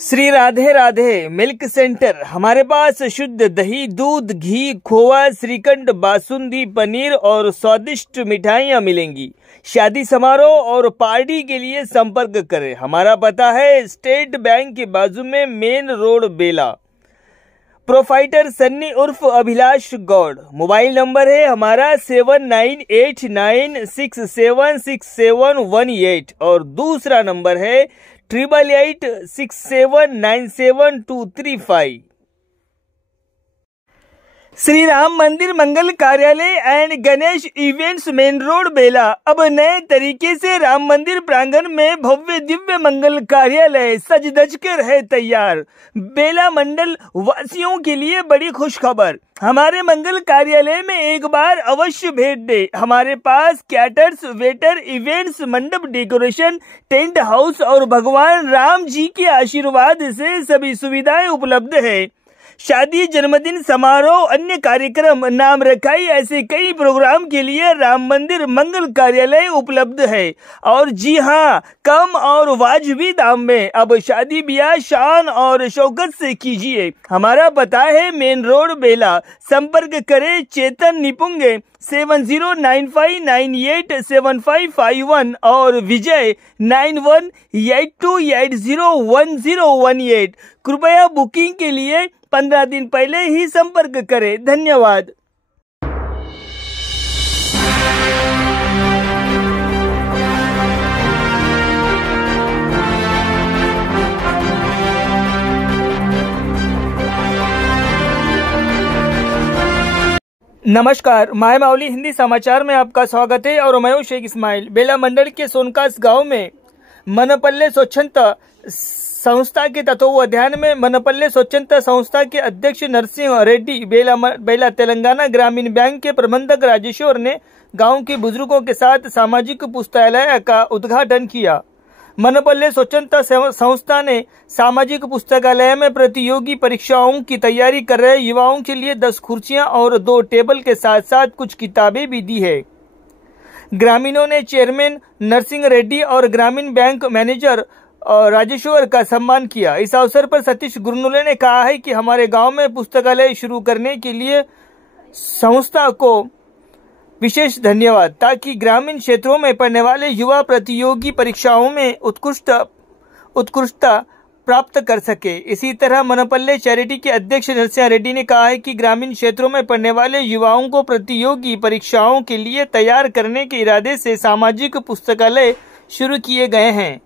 श्री राधे Radhe milk centre. हमारे पास शुद्ध दही, दूध, घी, खोवा, श्रीखंड, बासुंदी, पनीर और स्वादिष्ट मिठाइयाँ मिलेंगी। शादी समारोह और पार्टी के लिए संपर्क करें। हमारा पता है स्टेट बैंक के बाजू में, मेन रोड, बेला। प्रोफाइटर सन्नी उर्फ अभिलाष गौड़। मोबाइल नंबर है हमारा 7989676718 और दूसरा नंबर है 8886797235। श्री राम Mandir Mangal Karyalay and Ganesh events, main road, Bela. अब नए तरीके से राम मंदिर प्रांगण में भव्य दिव्य मंगल कार्यालय सज धज कर है तैयार। बेला मंडल वासियों के लिए बड़ी खुशखबर। हमारे मंगल कार्यालय में एक बार अवश्य भेंट दे। हमारे पास कैटर्स, वेटर, इवेंट्स, मंडप डेकोरेशन, टेंट हाउस और भगवान राम जी के आशीर्वाद से सभी सुविधाएं उपलब्ध है। शादी, जन्मदिन समारोह, अन्य कार्यक्रम, नाम रखाई, ऐसे कई प्रोग्राम के लिए राम मंदिर मंगल कार्यालय उपलब्ध है। और जी हाँ, कम और वाजिबी दाम में। अब शादी ब्याह शान और शौकत से कीजिए। हमारा पता है मेन रोड, बेला। संपर्क करें चेतन निपुंगे 7095987551 और विजय 9182801018। कृपया बुकिंग के लिए 15 दिन पहले ही संपर्क करें। धन्यवाद। नमस्कार, माय मावली हिंदी समाचार में आपका स्वागत है और मैं हूं शेख इस्माइल। बेला मंडल के सोनकास गांव में मनपल्ले स्वच्छंद संस्था के तत्वावधान में मनपल्ले स्वच्छंद संस्था के अध्यक्ष नरसिंह रेड्डी, बेला तेलंगाना ग्रामीण बैंक के प्रबंधक राजेश्वर ने गांव के बुजुर्गों के साथ सामाजिक पुस्तकालय का उद्घाटन किया। मनपल्ले स्वच्छंद संस्था ने सामाजिक पुस्तकालय में प्रतियोगी परीक्षाओं की तैयारी कर रहे युवाओं के लिए 10 कुर्सियां और 2 टेबल के साथ साथ कुछ किताबें भी दी है। ग्रामीणों ने चेयरमैन नरसिंह रेड्डी और ग्रामीण बैंक मैनेजर राजेश्वर का सम्मान किया। इस अवसर पर सतीश गुरनुले ने कहा है कि हमारे गांव में पुस्तकालय शुरू करने के लिए संस्था को विशेष धन्यवाद, ताकि ग्रामीण क्षेत्रों में पढ़ने वाले युवा प्रतियोगी परीक्षाओं में उत्कृष्टता प्राप्त कर सके। इसी तरह मनपल्ले चैरिटी के अध्यक्ष नरसिंह रेड्डी ने कहा है कि ग्रामीण क्षेत्रों में पढ़ने वाले युवाओं को प्रतियोगी परीक्षाओं के लिए तैयार करने के इरादे से सामाजिक पुस्तकालय शुरू किए गए हैं।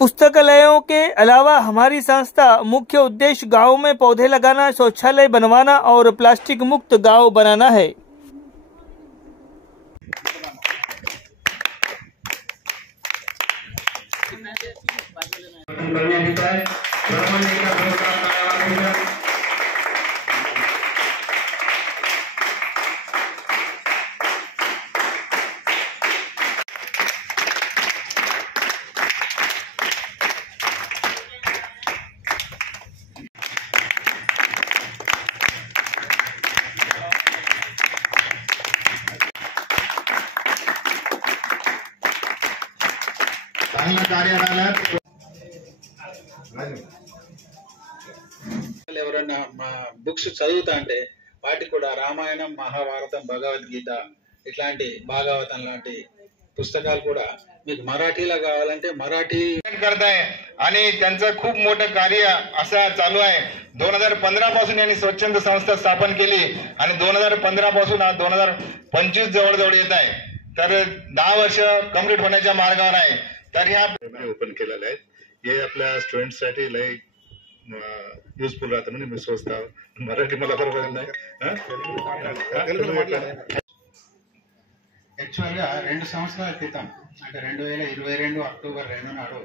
पुस्तकालयों के अलावा हमारी संस्था मुख्य उद्देश्य गांव में पौधे लगाना, शौचालय बनवाना और प्लास्टिक मुक्त गांव बनाना है। ఎవరన్నా మా బుక్స్ చదువుతా అంటే వాటికి కూడా రామాయణం, మహాభారతం, భగవద్గీత ఇట్లాంటి భాగవతం లాంటి पुस्तकाल కూడా మీకు मराठीला కావాలంటే मराठी करताय आणि त्यांचं खूप मोठं कार्य असं चालू आहे। 2015 पासून यांनी स्वच्छंद संस्था स्थापन केली आणि 2015 पासून आज 2025 जवळ येत आहे। तर 10 वर्ष कंप्लीट होण्याच्या मार्गावर आहे। तर ह्या ओपन केलेलं आहे। हे आपल्या स्टुडंट्ससाठी लय यूजफुल राहतं म्हणजे मी सोचता मराठी मला बरोबर नाही యాక్చువల్గా 2 సంవత్సరాల క్రితం అంటే 2022 అక్టోబర్ 2 నాడు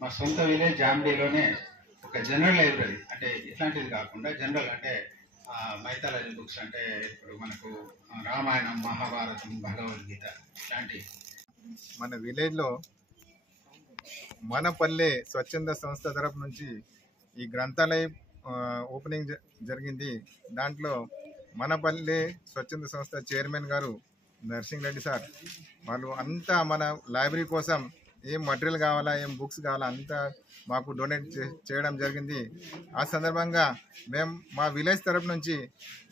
మా సొంత విలేజ్ జాంబీలోనే ఒక జనరల్ లైబ్రరీ, అంటే ఇట్లాంటిది కాకుండా జనరల్ అంటే మైథాలజీ బుక్స్, అంటే ఇప్పుడు మనకు రామాయణం, మహాభారతం, భగవద్గీత ఇట్లాంటి మన విలేజ్లో మనపల్లె స్వచ్ఛంద సంస్థ తరపు నుంచి ఈ గ్రంథాలయం ఓపెనింగ్ జరిగింది। దాంట్లో మనపల్లె స్వచ్ఛంద సంస్థ చైర్మన్ గారు నర్సింగ్ రెడ్డి సార్ వాళ్ళు అంతా మన లైబ్రరీ కోసం ఏం మటీరియల్ కావాలా, ఏం బుక్స్ కావాలా అంతా మాకు డొనేట్ చేయడం జరిగింది. ఆ సందర్భంగా మేము మా విలేజ్ తరపు నుంచి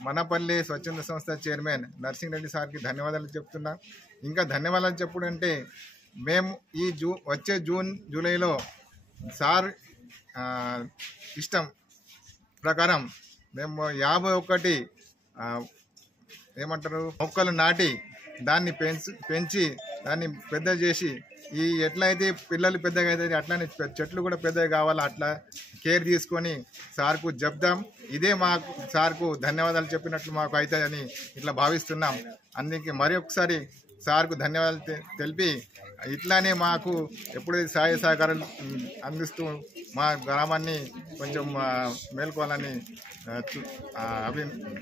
మనపల్లి స్వచ్ఛంద సంస్థ చైర్మన్ నర్సింగ్ రెడ్డి సార్కి ధన్యవాదాలు చెప్తున్నాం. ఇంకా ధన్యవాదాలు చెప్పుడంటే మేము ఈ వచ్చే జూలైలో సార్ ఇష్టం ప్రకారం మేము 51 ఏమంటారు మొక్కలు నాటి దాన్ని పెంచి దాన్ని పెద్ద చేసి ఈ ఎట్లయితే పిల్లలు పెద్దగా అవుతుంది అట్లానే చెట్లు కూడా పెద్దగా కావాలా అట్లా కేర్ తీసుకొని సార్కు చెప్దాం. ఇదే మాకు సార్కు ధన్యవాదాలు చెప్పినట్లు మాకు అవుతాయని ఇట్లా భావిస్తున్నాం. అందుకే మరి ఒకసారి సార్కు ధన్యవాదాలు తెలిపి ఇట్లానే మాకు ఎప్పుడైతే సహాయ సహకారాలు అందిస్తూ మా గ్రామాన్ని కొంచెం మేల్కోవాలని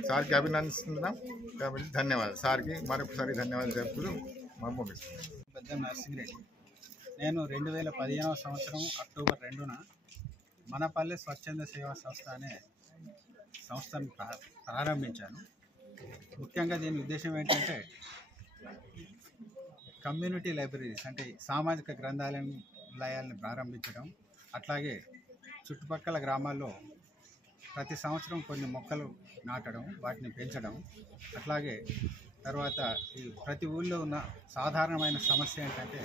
సార్కి అభినందిస్తున్నాం. కాబట్టి ధన్యవాదాలు సార్కి మరొకసారి ధన్యవాదాలు చెప్తూ ముగిస్తున్నాం. పెద్ద నర్సింగ్ రెడ్డి. నేను 2015వ సంవత్సరం అక్టోబర్ 2న మనపల్లె స్వచ్ఛంద సేవా సంస్థ అనే సంస్థను ప్రారంభించాను. ముఖ్యంగా దీని ఉద్దేశం ఏంటంటే కమ్యూనిటీ లైబ్రరీస్ అంటే సామాజిక గ్రంథాలయాలను ప్రారంభించడం, అట్లాగే చుట్టుపక్కల గ్రామాల్లో ప్రతి సంవత్సరం కొన్ని మొక్కలు నాటడం, వాటిని పెంచడం, అట్లాగే తర్వాత ఈ ప్రతి ఊళ్ళో ఉన్న సాధారణమైన సమస్య ఏంటంటే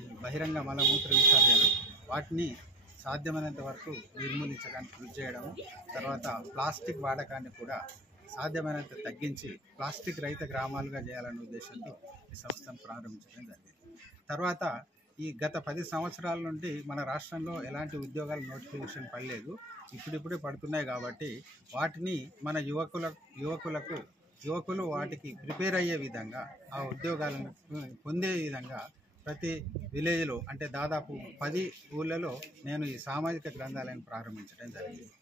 ఈ బహిరంగ మలమూత్ర విసర్జన, వాటిని సాధ్యమైనంత వరకు నిర్మూలించడానికి కృషి చేయడం, తర్వాత ప్లాస్టిక్ వాడకాన్ని కూడా సాధ్యమైనంత తగ్గించి ప్లాస్టిక్ రహిత గ్రామాలుగా చేయాలనే ఉద్దేశంతో ఈ సంస్థను ప్రారంభించడం జరిగింది. తర్వాత ఈ గత 10 సంవత్సరాల నుండి మన రాష్ట్రంలో ఎలాంటి ఉద్యోగాల నోటిఫికేషన్ పడలేదు, ఇప్పుడిప్పుడే పడుతున్నాయి. కాబట్టి వాటిని మన యువకులు వాటికి ప్రిపేర్ అయ్యే విధంగా ఆ ఉద్యోగాలను పొందే విధంగా ప్రతి విలేజ్లో అంటే దాదాపు 10 ఊళ్ళలో నేను ఈ సామాజిక గ్రంథాలయాన్ని ప్రారంభించడం జరిగింది.